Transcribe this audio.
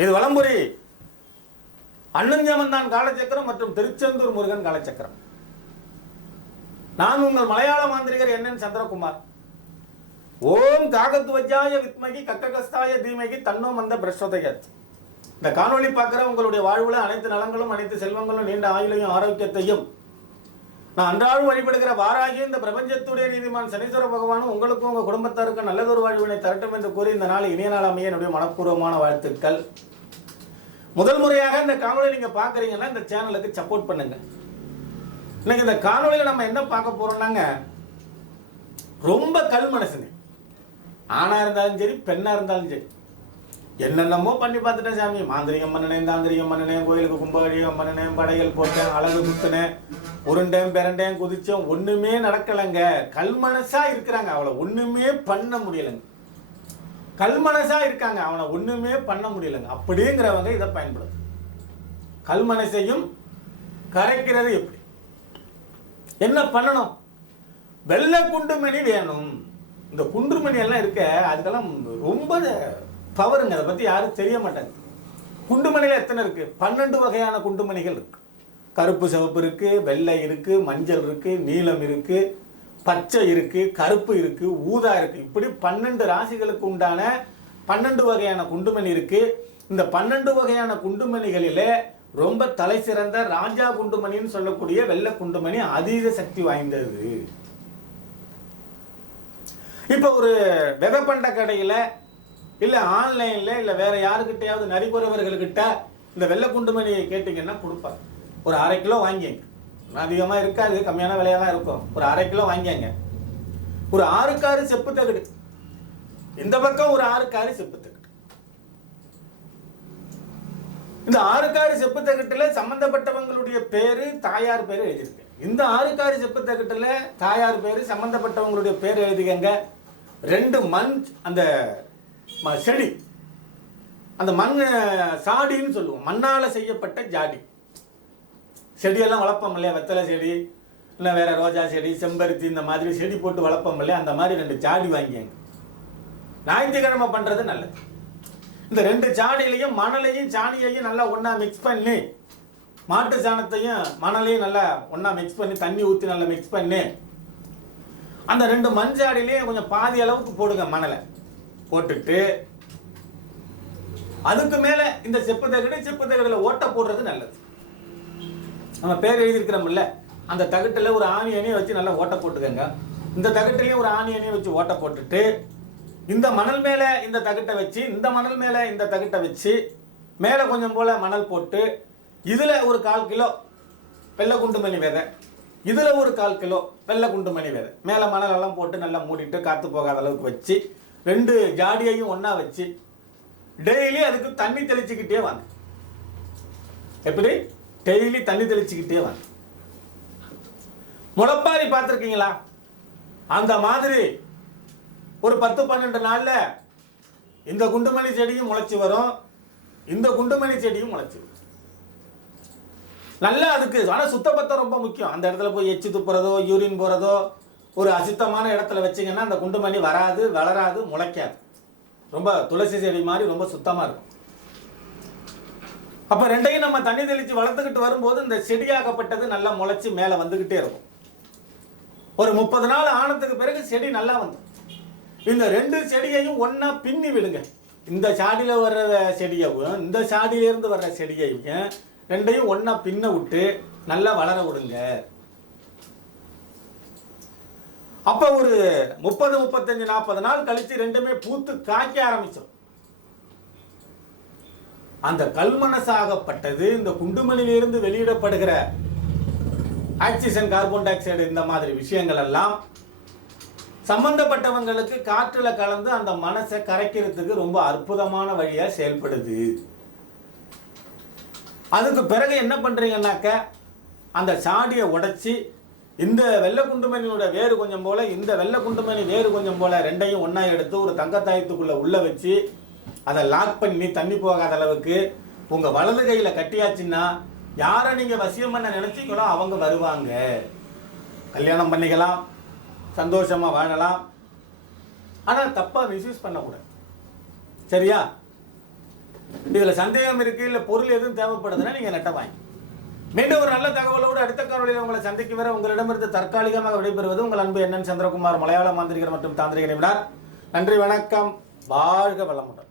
இது வலம்புரி அண்ணஞ்சமந்தான் காலச்சக்கரம் மற்றும் திருச்செந்தூர் முருகன் காலச்சக்கரம். நான் உங்கள் மலையாள மாந்திரிகர் NN சந்திரகுமார். ஓம் காகத்வஜாய வித்மகி கக்ககஸ்தாய தீமகி தன்னோ மந்த பிரச்சோதயாத். இந்த காணொளி பார்க்குற உங்களுடைய வாழ்வுல அனைத்து நலங்களும் அனைத்து செல்வங்களும் நீண்ட ஆயுளையும் ஆரோக்கியத்தையும் நான் அன்றாடம் வழிபடுகிற வாராகி இந்த பிரபஞ்சத்துடைய நீதிமான் சனீஸ்வர பகவானும் உங்களுக்கும் உங்கள் குடும்பத்தாருக்கும் நல்லதொரு வாழ்வினை தரட்டும் என்று கூறி இந்த நாள் இனிய நாள் அமைய என்னுடைய மனப்பூர்வமான வாழ்த்துக்கள். முதல் முறையாக இந்த காணொலி நீங்க பார்க்குறீங்கன்னா இந்த சேனலுக்கு சப்போர்ட் பண்ணுங்க. இன்னைக்கு இந்த காணொலியில் நம்ம என்ன பார்க்க போறோம்னாங்க, ரொம்ப கல் மனசுங்க. ஆணா இருந்தாலும் சரி பெண்ணா இருந்தாலும் சரி என்னென்னமோ பண்ணி பார்த்துட்டேன் சாமி. மாந்திரிகம் பண்ணினேன், தாந்திரிகம் பண்ணினேன், கோயிலுக்கு கும்பாபிஷேகம் பண்ணினேன், படைகள் போட்டேன், அழகு குத்துனேன், உருண்டேன் பிறண்டேன் குதிச்சேன், ஒண்ணுமே நடக்கலைங்க. கல் மனசா இருக்கிறாங்க, அவளை ஒண்ணுமே பண்ண முடியலைங்க. கல் மனசா இருக்காங்க, அவனை ஒண்ணுமே பண்ண முடியலைங்க. அப்படிங்கிறவங்க இதை பயன்படுது. கல் மனசையும் கரைக்கிறது எப்படி, என்ன பண்ணணும்? வெள்ளை குண்டுமணி வேணும். இந்த குண்டுமணி எல்லாம் இருக்க அதுக்கெல்லாம் ரொம்ப பவருங்க. அதை பற்றி யாரும் தெரிய மாட்டாங்க. குண்டுமணியில் எத்தனை இருக்கு? 12 வகையான குண்டுமணிகள் இருக்கு. கருப்பு சிவப்பு இருக்கு, வெள்ளை இருக்கு, மஞ்சள் இருக்கு, நீலம் இருக்கு, பச்சை இருக்கு, கருப்பு இருக்கு, ஊதா இருக்கு. இப்படி 12 ராசிகளுக்கு உண்டான 12 வகையான குண்டுமணி இருக்கு. இந்த 12 வகையான குண்டுமணிகளிலே ரொம்ப தலை சிறந்த ராஜா குண்டுமணின்னு சொல்லக்கூடிய வெள்ளை குண்டுமணி அதீத சக்தி வாய்ந்தது. இப்ப ஒரு விதை பண்ட கடையில இல்ல ஆன்லைன்ல இல்ல வேற யாருக்கிட்டையாவது நரிக்குறவர்கள்கிட்ட இந்த வெள்ளை குண்டுமணி கேட்டீங்கன்னா கொடுப்பாங்க. ஒரு 1/2 கிலோ வாங்கிங்க. அதிகமா இருக்காது, கம்மியான விலையா தான் இருக்கும். ஒரு 1/2 கிலோ வாங்கிங்க. ஒரு 6 செப்பு தகடு, இந்த பக்கம் ஒரு 6 செப்பு தகடு. இந்த 6 செப்பு தகட்டுல சம்பந்தப்பட்டவங்களுடைய பேரு தாயார் பேரு எழுதிருக்கு. இந்த 6 செப்பு தகட்டுல தாயார் பேரு சம்பந்தப்பட்டவங்களுடைய பேர் எழுதிக்கங்க. 2 மண் அந்த செடி, அந்த மண் சாடின்னு சொல்லுவோம், மண்ணால செய்யப்பட்ட ஜாடி. செடியெல்லாம் வளர்ப்போம் இல்லையா, வெத்தலை செடி இல்லை வேற ரோஜா செடி, செம்பருத்தி, இந்த மாதிரி செடி போட்டு வளர்ப்போம் இல்லையா, அந்த மாதிரி 2 ஜாடி வாங்கிங்க. ஞாயிற்றுக்கிழமை பண்றது நல்லது. இந்த 2 ஜாடியிலையும் மணலையும் சாணியையும் நல்லா ஒண்ணா மிக்ஸ் பண்ணி, மாட்டு சாணத்தையும் மணலையும் நல்லா ஒண்ணா மிக்ஸ் பண்ணி, தண்ணி ஊற்றி நல்லா மிக்ஸ் பண்ணி, அந்த 2 மண் ஜாடியிலையும் கொஞ்சம் பாதி அளவுக்கு போடுங்க. மணலை போட்டுட்டு அதுக்கு மேல இந்த செப்பு தகடுல ஓட்ட போடுறது நல்லது. நம்ம பேர் எழுதியிருக்கிறோம்ல, அந்த தகட்டுல ஒரு ஆணி அணியை வச்சு நல்லா ஓட்ட போட்டுக்கங்க. இந்த தகட்டுலயும் ஒரு ஆணி அணியை வச்சு ஓட்ட போட்டுட்டு, இந்த மணல் மேல இந்த தகட்டை வச்சு, இந்த மணல் மேல இந்த தகட்டை வச்சு, மேல கொஞ்சம் போல மணல் போட்டு, இதுல ஒரு 1/4 கிலோ வெள்ளை குண்டுமணி விதை, இதுல ஒரு 1/4 கிலோ வெள்ளை குண்டுமணி விதை, மேல மணல் எல்லாம் போட்டு நல்லா மூடிட்டு காத்து போகாத அளவுக்கு வச்சு 2 ஜாடியையும் ஒண்ணா வச்சு டெய்லி அதுக்கு தண்ணி தெளிச்சுக்கிட்டே வாங்க. எப்படி? டெய்லி தண்ணி தெளிச்சுக்கிட்டே வாங்க. முளைப்பாரி பார்த்துருக்கீங்களா? அந்த மாதிரி ஒரு 10-12 நாள்ல இந்த குண்டுமணி செடியும் முளைச்சி வரும், இந்த குண்டுமணி செடியும் முளைச்சி வரும். நல்லா அதுக்கு ஆனால் சுத்தபத்தம் ரொம்ப முக்கியம். அந்த இடத்துல போய் எச்சி துப்புறதோ யூரின் போகிறதோ ஒரு அசுத்தமான இடத்துல வச்சிங்கன்னா அந்த குண்டுமணி வராது, வளராது, முளைக்காது. ரொம்ப துளசி செடி மாதிரி ரொம்ப சுத்தமாக இருக்கும். அப்போ 2யும் நம்ம தண்ணி தெளித்து வளர்த்துக்கிட்டு வரும்போது இந்த செடியாகப்பட்டது நல்லா முளைச்சி மேலே வந்துக்கிட்டே இருக்கும். ஒரு 30 நாள் ஆனதுக்கு பிறகு செடி நல்லா வந்து இந்த 2 செடியையும் ஒன்றா பின்னி விடுங்க. இந்த சாடியில் வர்ற செடியையும் இந்த சாடியிலேருந்து வர்ற செடியையும் 2யும் ஒன்றா பின்ன விட்டு நல்லா வளர விடுங்க. அப்போ ஒரு 30, 35, 40 நாள் கழித்து 2மே பூத்து காய்க்க ஆரம்பிச்சோம். அந்த கல்மனசாகப்பட்டது இந்த குண்டுமணியிலிருந்து வெளியிடப்படுகிற ஆக்சிஜன், கார்பன் டை ஆக்சைடு, இந்த மாதிரி விஷயங்கள் எல்லாம் சம்பந்தப்பட்டவங்களுக்கு காற்றுல கலந்து அந்த மனசை கரைக்கிறதுக்கு ரொம்ப அற்புதமான வழியா செயல்படுது. அதுக்கு பிறகு என்ன பண்றீங்கன்னாக்க, அந்த சாடியை உடைச்சி இந்த வெள்ளை குண்டுமணியோட வேறு கொஞ்சம் போல, இந்த வெள்ளை குண்டுமணி வேறு கொஞ்சம் போல 2யும் ஒண்ணா எடுத்து ஒரு தங்கத்தாயத்துக்குள்ள உள்ள வச்சு அதை லாக் பண்ணி தண்ணி போகாத அளவுக்கு உங்க வலது கையில கட்டியாச்சுன்னா யாரை நீங்க வசியம் பண்ண நினைச்சீங்களோ அவங்க வருவாங்க. கல்யாணம் பண்ணிக்கலாம், சந்தோஷமா வாழலாம். ஆனா தப்பா மிஸ்யூஸ் பண்ணக்கூடாது. சரியா? இதில் சந்தேகம் இருக்குது, இல்லை பொருள் எதுவும் தேவைப்படுதுன்னா நீங்கள் நெட்டை வாங்கி. மீண்டும் ஒரு நல்ல தகவலோடு அடுத்த காணொலியில் உங்களை சந்திக்கும் வரை உங்களிடமிருந்து தற்காலிகமாக விடைபெறுவது உங்கள் அன்பு NN சந்திரகுமார், மலையாள மாந்திரிகர் மற்றும் தாந்திரிக நிபுணர். நன்றி, வணக்கம், வாழ்க வளமுடன்.